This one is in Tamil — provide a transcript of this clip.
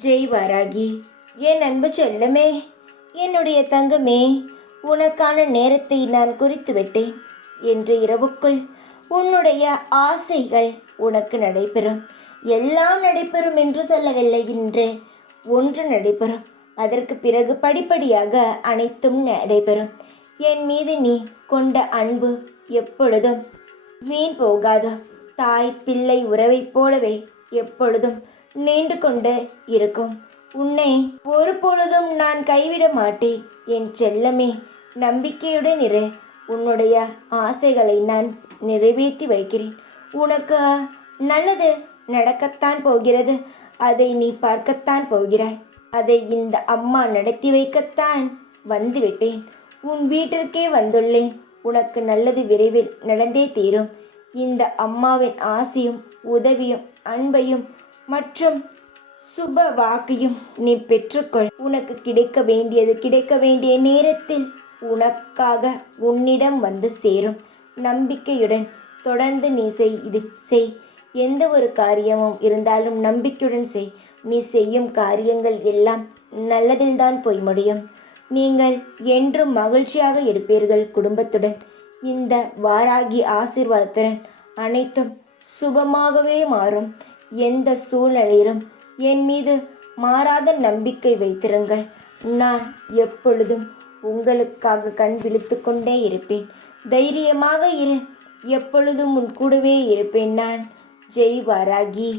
ஜெய் வாராகி. என் அன்பு செல்லமே, என்னுடைய தங்கமே, உனக்கான நேரத்தை நான் குறித்து விட்டேன். இன்று இரவுக்குள் உன்னுடைய ஆசைகள் உனக்கு நடைபெறும். எல்லாம் நடைபெறும் என்று சொல்லவில்லை, இன்று ஒன்று நடைபெறும். அதற்கு பிறகு படிப்படியாக அனைத்தும் நடைபெறும். என் மீது நீ கொண்ட அன்பு எப்பொழுதும் வீண் போகாது. தாய் பிள்ளை உறவைப் போலவே எப்பொழுதும் நீண்டு கொண்டு இருக்கும். உன்னை ஒரு பொழுதும் நான் கைவிட மாட்டேன் என் செல்லமே. நம்பிக்கையுடன் இரு. உன்னுடைய ஆசைகளை நான் நிறைவேற்றி வைக்கிறேன். உனக்கு நல்லது நடக்கத்தான் போகிறது. அதை நீ பார்க்கத்தான் போகிறாய். அதை இந்த அம்மா நடத்தி வைக்கத்தான் வந்துவிட்டேன். உன் வீட்டிற்கே வந்துள்ளேன். உனக்கு நல்லது விரைவில் நடந்தே தீரும். இந்த அம்மாவின் ஆசையும் உதவியும் அன்பையும் மற்றும் சுப வாக்கையும் நீ பெற்றுக்கொள். உனக்கு கிடைக்க வேண்டியது கிடைக்க வேண்டிய நேரத்தில் உனக்காக உன்னிடம் வந்து சேரும். நம்பிக்கையுடன் தொடர்ந்து நீ செய். எந்த ஒரு காரியமும் இருந்தாலும் நம்பிக்கையுடன் செய். நீ செய்யும் காரியங்கள் எல்லாம் நல்லதில்தான் போய் முடியும். நீங்கள் என்றும் மகிழ்ச்சியாக இருப்பீர்கள் குடும்பத்துடன். இந்த வாராகி ஆசீர்வாதத்துடன் அனைத்தும் சுபமாகவே மாறும். எந்த சூழ்நிலையிலும் என் மீது மாறாத நம்பிக்கை வைத்திருங்கள். நான் எப்பொழுதும் உங்களுக்காக கண் விழித்து கொண்டே இருப்பேன். தைரியமாக இரு. எப்பொழுதும் உன் கூடவே இருப்பேன் நான். ஜெய் வாராகி.